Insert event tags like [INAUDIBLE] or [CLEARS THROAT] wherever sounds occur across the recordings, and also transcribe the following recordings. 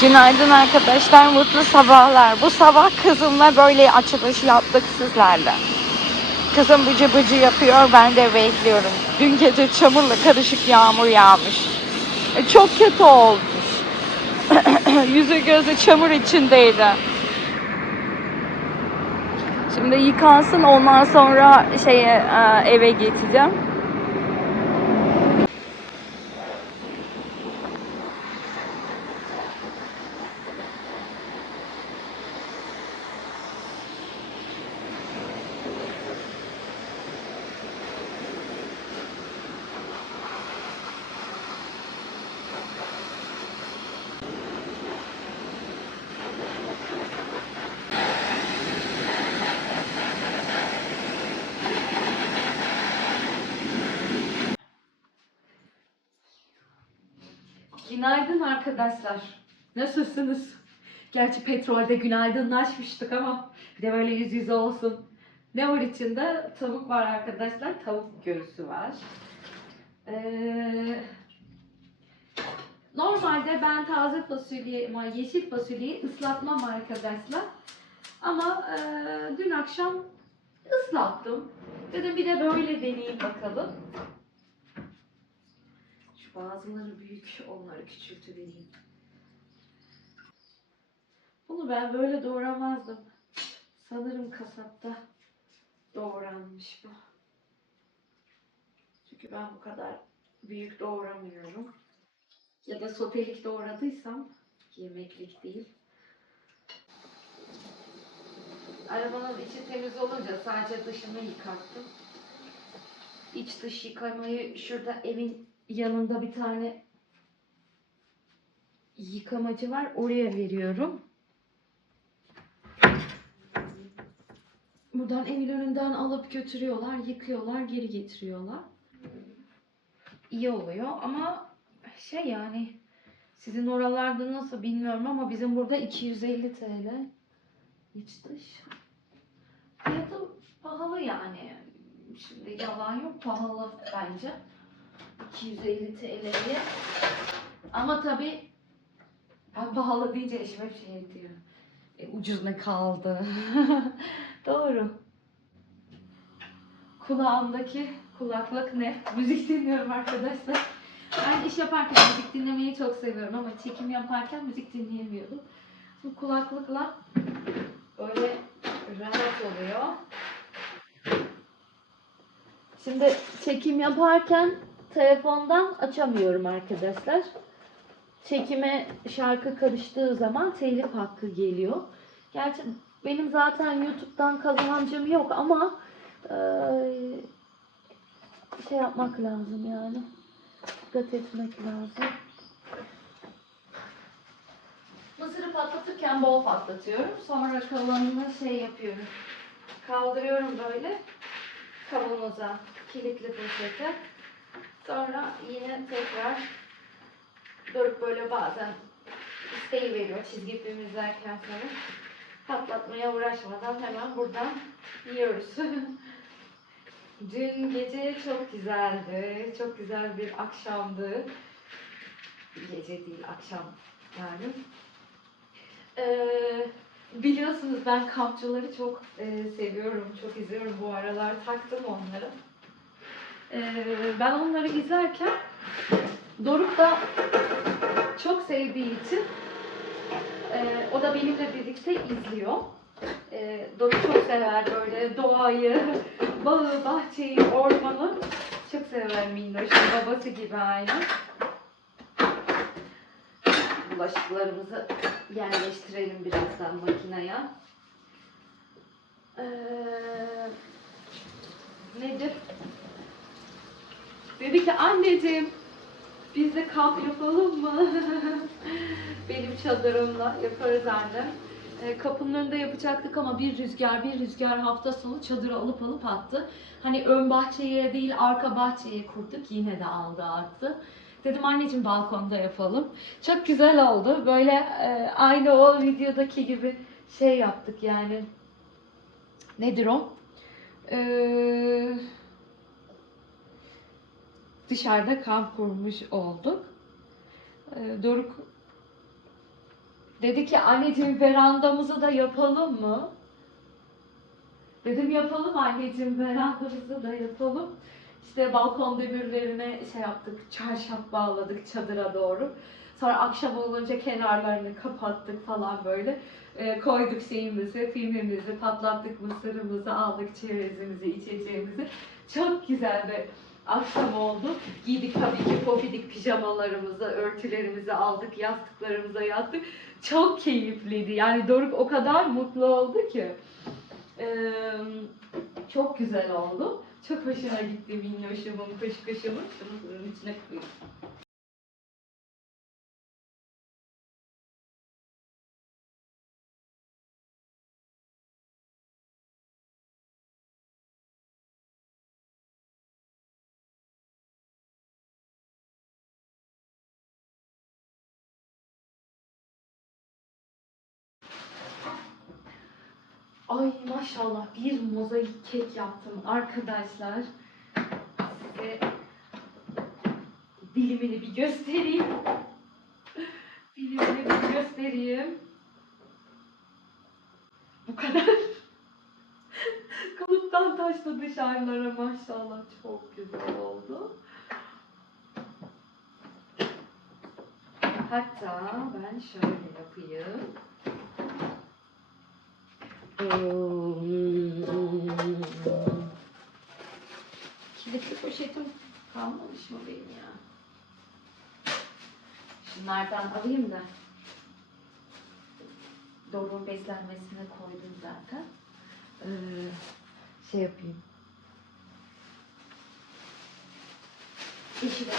Günaydın arkadaşlar, mutlu sabahlar. Bu sabah kızımla böyle açılış yaptık sizlerle. Kızım bıcı bıcı yapıyor, ben de bekliyorum. Dün gece çamurla karışık yağmur yağmış. E, çok kötü olmuş. [CLEARS THROAT] Yüzü gözü çamur içindeydi. Şimdi yıkansın, ondan sonra şeye e, eve geçeceğim. Günaydın arkadaşlar. Nasılsınız? Gerçi petrolde günaydınlaşmıştık ama bir de böyle yüz yüze olsun. Ne var içinde? Tavuk var arkadaşlar. Tavuk göğsü var. Ee, normalde ben taze fasulye, yeşil fasulyeyi ıslatmam arkadaşlar. Ama e, dün akşam ıslattım. Dedim bir de böyle deneyeyim bakalım. Bazıları büyük, onları küçültüvereyim. Bunu ben böyle doğramazdım. Sanırım kasapta doğranmış bu. Çünkü ben bu kadar büyük doğramıyorum. Ya da sotelik doğradıysam yemeklik değil. Arabanın içi temiz olunca sadece dışını yıkattım. İç dış yıkamayı şurada evin yanında bir tane yıkamacı var. Oraya veriyorum. Buradan evin önünden alıp götürüyorlar, yıkıyorlar, geri getiriyorlar. İyi oluyor ama şey yani sizin oralarda nasıl bilmiyorum ama bizim burada 250 TL iç dış. Fiyatı pahalı yani. Şimdi yalan yok pahalı bence. 250 TL'ye. Ama tabii ben pahalı deyince eşim hep şey diyor. E, ucuz ne kaldı? [LAUGHS] Doğru. Kulağımdaki kulaklık ne? Müzik dinliyorum arkadaşlar. Ben iş yaparken müzik dinlemeyi çok seviyorum ama çekim yaparken müzik dinleyemiyorum. Bu kulaklıkla böyle rahat oluyor. Şimdi çekim yaparken telefondan açamıyorum arkadaşlar. Çekime şarkı karıştığı zaman telif hakkı geliyor. Gerçi benim zaten YouTube'dan kazancım yok ama eee, şey yapmak lazım yani. Dikkat etmek lazım. Mısırı patlatırken bol patlatıyorum. Sonra kalanını şey yapıyorum. Kaldırıyorum böyle kavanoza kilitli poşete. Sonra yine tekrar dört böyle bazen isteği veriyor çizgi film izlerken sonra patlatmaya uğraşmadan hemen buradan yiyoruz. [LAUGHS] Dün gece çok güzeldi. Çok güzel bir akşamdı. Gece değil akşam yani. Ee, biliyorsunuz ben kampçıları çok e, seviyorum. Çok izliyorum bu aralar. Taktım onları. Ee, ben onları izlerken Doruk da çok sevdiği için e, o da benimle birlikte izliyor. E, Doruk çok sever böyle doğayı, [LAUGHS] bağı, bahçeyi, ormanı. Çok sever Minnoş'un babası gibi aynı. Bulaşıklarımızı yerleştirelim birazdan makineye. Ee, nedir? Dedi ki anneciğim biz de kamp yapalım mı? [LAUGHS] Benim çadırımla yaparız annem. E, kapının önünde yapacaktık ama bir rüzgar bir rüzgar hafta sonu çadırı alıp alıp attı. Hani ön bahçeye değil arka bahçeye kurduk yine de aldı attı. Dedim anneciğim balkonda yapalım. Çok güzel oldu. Böyle e, aynı o videodaki gibi şey yaptık yani. Nedir o? Eee dışarıda kamp kurmuş olduk. Ee, Doruk Dedi ki anneciğim verandamızı da yapalım mı? Dedim yapalım anneciğim verandamızı da yapalım. İşte balkon demirlerine şey yaptık, çarşaf bağladık çadıra doğru. Sonra akşam olunca kenarlarını kapattık falan böyle. Ee, koyduk şeyimizi, filmimizi, patlattık mısırımızı, aldık çerezimizi, içeceğimizi. Çok güzel bir akşam oldu. Giydik tabii ki pofidik pijamalarımızı, örtülerimizi aldık, yastıklarımıza yattık. Çok keyifliydi. Yani Doruk o kadar mutlu oldu ki. Ee, çok güzel oldu. Çok hoşuna gitti minnoşumun, kuş kuşumun. Şunu bunun içine Ay maşallah bir mozaik kek yaptım arkadaşlar. Size dilimini bir göstereyim. [LAUGHS] Dilimini bir göstereyim. Bu kadar. [LAUGHS] Kalıptan taştı dışarılara maşallah çok güzel oldu. Hatta ben şöyle yapayım. Kilitli poşetim kalmamış mı benim ya? Şunlardan alayım da. Doğru beslenmesine koydum zaten. Ee, şey yapayım. İçine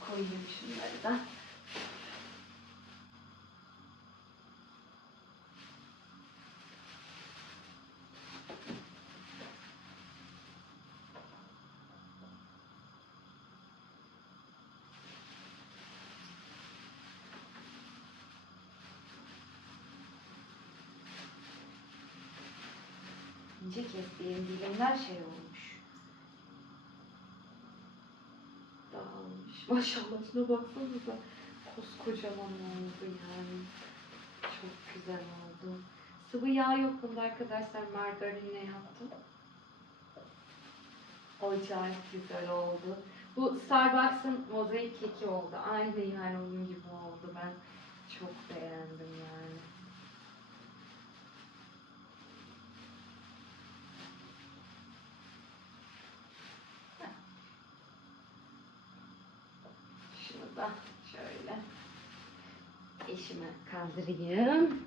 koyayım şunları da. Dilimler şey olmuş. Dağılmış. [LAUGHS] Maşallah şuna baksanıza. Koskocaman oldu yani. Çok güzel oldu. Sıvı yağ yok bunda arkadaşlar. Margarinle yaptım. Acayip güzel oldu. Bu Starbucks'ın mozaik keki oldu. Aynı yani onun gibi oldu. Ben çok beğendim yani. Şunu da şöyle eşime kaldırayım.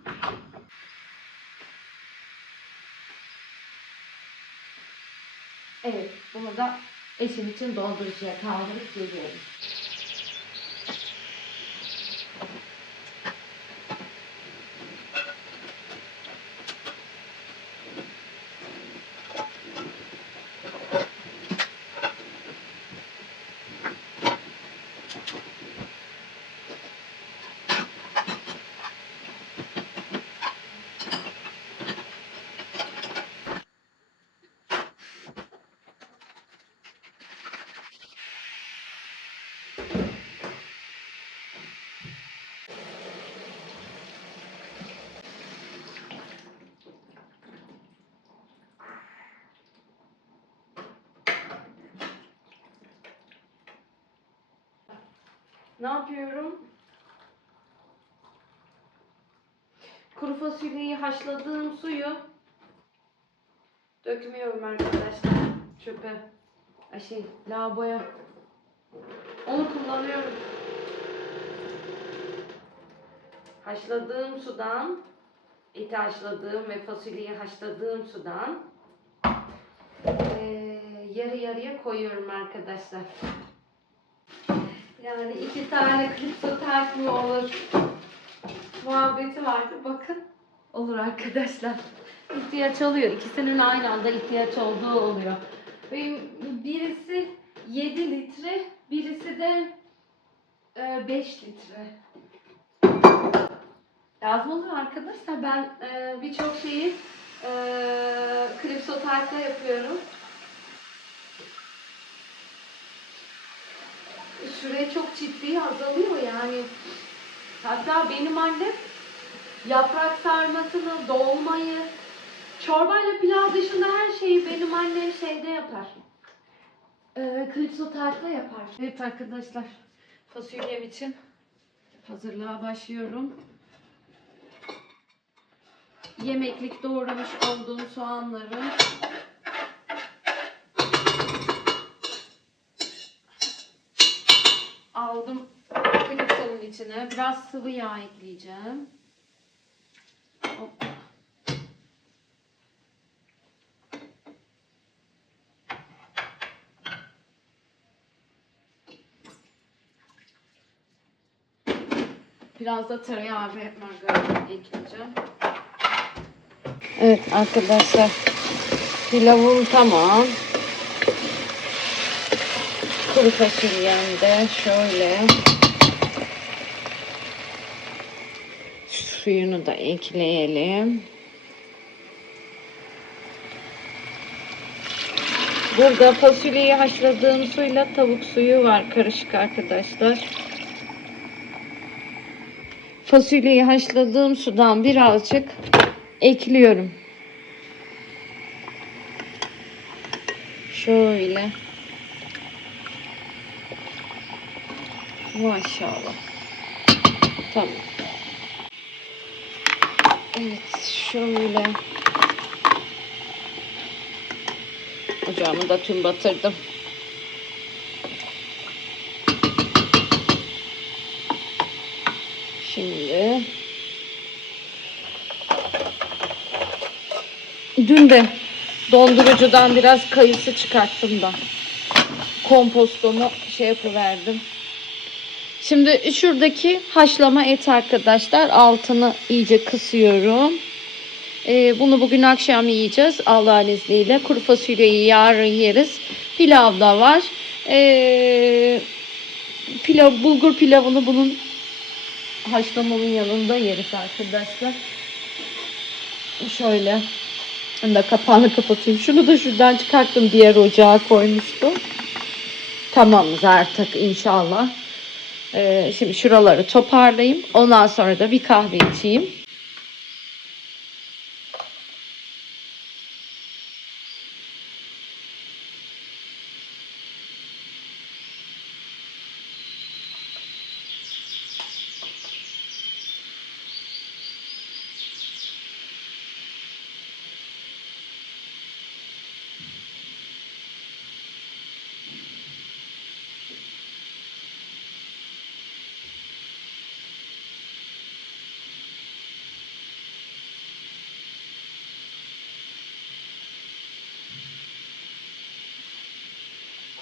Evet, bunu da eşim için doldurucuya kaldırıp geliyorum. Ne yapıyorum? Kuru fasulyeyi haşladığım suyu dökmüyorum arkadaşlar çöpe. Ay şey lavaboya. Onu kullanıyorum. Haşladığım sudan eti haşladığım ve fasulyeyi haşladığım sudan eee, yarı yarıya koyuyorum arkadaşlar. Yani iki tane klipso ters olur? Muhabbeti vardı. Bakın. Olur arkadaşlar. İhtiyaç oluyor. İkisinin aynı anda ihtiyaç olduğu oluyor. Benim birisi 7 litre, birisi de 5 litre. Lazım arkadaşlar. Ben e, birçok şeyi e, klipso tartla yapıyorum. Süre çok ciddi azalıyor yani. Hatta benim annem yaprak sarmasını, dolmayı, çorbayla pilav dışında her şeyi benim annem şeyde yapar. Ee, Klipso tartıda yapar. Evet arkadaşlar, fasulyem için hazırlığa başlıyorum. Yemeklik doğramış olduğum soğanları içine. Biraz sıvı yağ ekleyeceğim. Hoppa. Biraz da tereyağı ve margarin ekleyeceğim. Evet arkadaşlar. Pilavım tamam. Kuru fasulyem de şöyle. Suyunu da ekleyelim. Burada fasulyeyi haşladığım suyla tavuk suyu var karışık arkadaşlar. Fasulyeyi haşladığım sudan birazcık ekliyorum. Şöyle. Maşallah. Tamam. Evet şöyle. Ocağımı da tüm batırdım. Şimdi dün de dondurucudan biraz kayısı çıkarttım da kompostomu şey yapıverdim. Şimdi şuradaki haşlama et arkadaşlar altını iyice kısıyorum. Ee, bunu bugün akşam yiyeceğiz Allah'ın izniyle. Kuru fasulyeyi yarın yeriz. Pilav da var. Ee, pilav, bulgur pilavını bunun haşlamanın yanında yeriz arkadaşlar. Şöyle. Şimdi kapağını kapatayım. Şunu da şuradan çıkarttım. Diğer ocağa koymuştum. Tamamız artık inşallah. Ee, şimdi şuraları toparlayayım. Ondan sonra da bir kahve içeyim.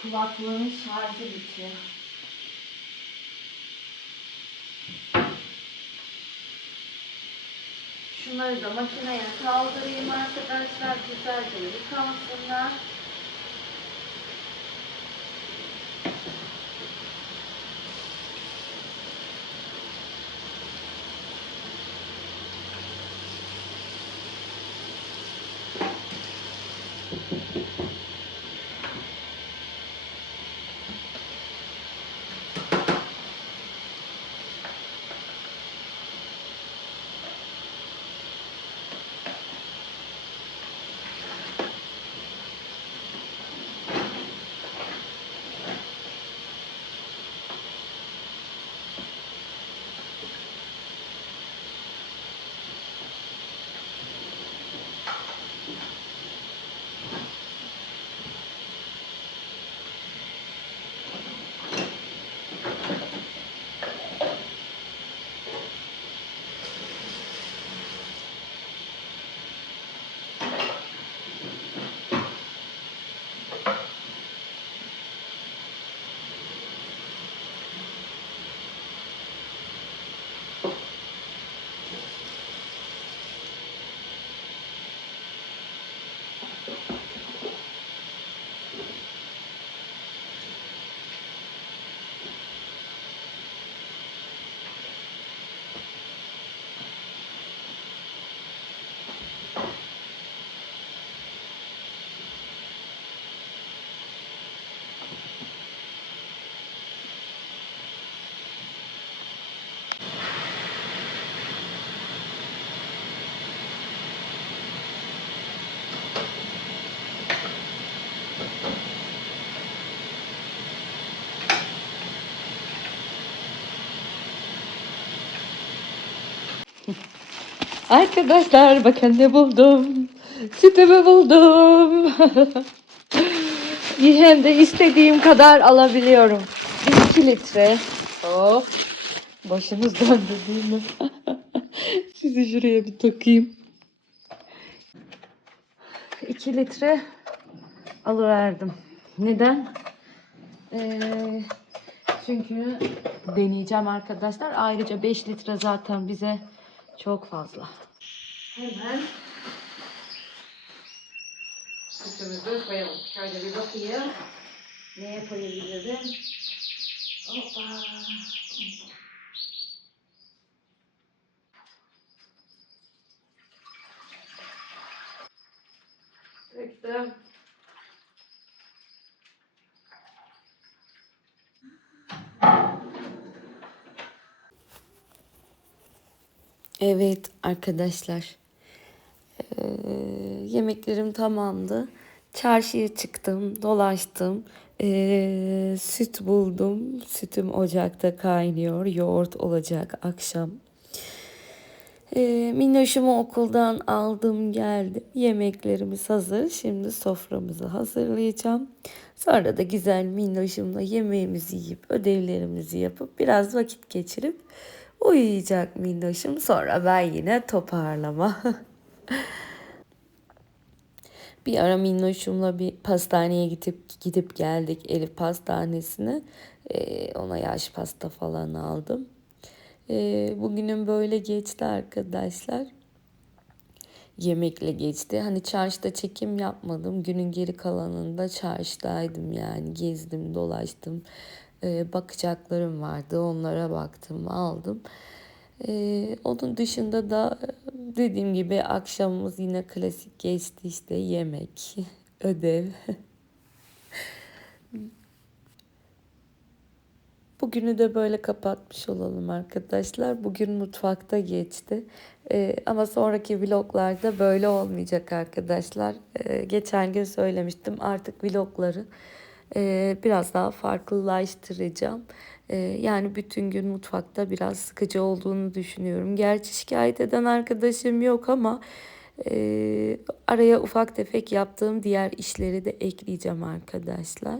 Kulaklığın şarjı bitiyor. Şunları da makineye kaldırayım arkadaşlar. Güzelce yıkansınlar. Arkadaşlar bakın ne buldum. Sütümü buldum. [LAUGHS] Hem de istediğim kadar alabiliyorum. 2 litre. Hop. Başınız döndü değil mi? [LAUGHS] Sizi şuraya bir takayım. 2 litre alıverdim. Neden? Ee, çünkü deneyeceğim arkadaşlar. Ayrıca 5 litre zaten bize çok fazla. Hemen sütümüzü koyalım. Şöyle bir bakayım. Neye koyabilirim? Hoppa. Döktüm. Evet arkadaşlar. Ee, yemeklerim tamamdı. Çarşıya çıktım, dolaştım. Ee, süt buldum. Sütüm ocakta kaynıyor. Yoğurt olacak akşam. Ee, minnoşumu okuldan aldım geldim. Yemeklerimiz hazır. Şimdi soframızı hazırlayacağım. Sonra da güzel minnoşumla yemeğimizi yiyip ödevlerimizi yapıp biraz vakit geçirip uyuyacak minnoşum. Sonra ben yine toparlama. [LAUGHS] bir ara minnoşumla bir pastaneye gidip gidip geldik Elif pastanesine. Ee, ona yaş pasta falan aldım. Ee, bugünün böyle geçti arkadaşlar. Yemekle geçti. Hani çarşıda çekim yapmadım. Günün geri kalanında çarşıdaydım yani. Gezdim, dolaştım. Ee, bakacaklarım vardı. Onlara baktım, aldım. Ee, onun dışında da dediğim gibi akşamımız yine klasik geçti işte yemek, [LAUGHS] ödev. [LAUGHS] Bugünü de böyle kapatmış olalım arkadaşlar. Bugün mutfakta geçti. Ee, ama sonraki vloglarda böyle olmayacak arkadaşlar. Ee, geçen gün söylemiştim artık vlogları e, biraz daha farklılaştıracağım. E, yani bütün gün mutfakta biraz sıkıcı olduğunu düşünüyorum. Gerçi şikayet eden arkadaşım yok ama e, araya ufak tefek yaptığım diğer işleri de ekleyeceğim arkadaşlar.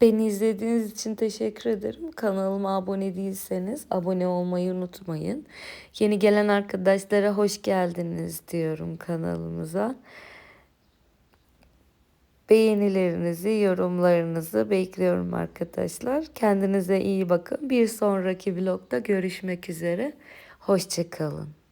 Beni izlediğiniz için teşekkür ederim. Kanalıma abone değilseniz abone olmayı unutmayın. Yeni gelen arkadaşlara hoş geldiniz diyorum kanalımıza. Beğenilerinizi, yorumlarınızı bekliyorum arkadaşlar. Kendinize iyi bakın. Bir sonraki vlogda görüşmek üzere. Hoşçakalın.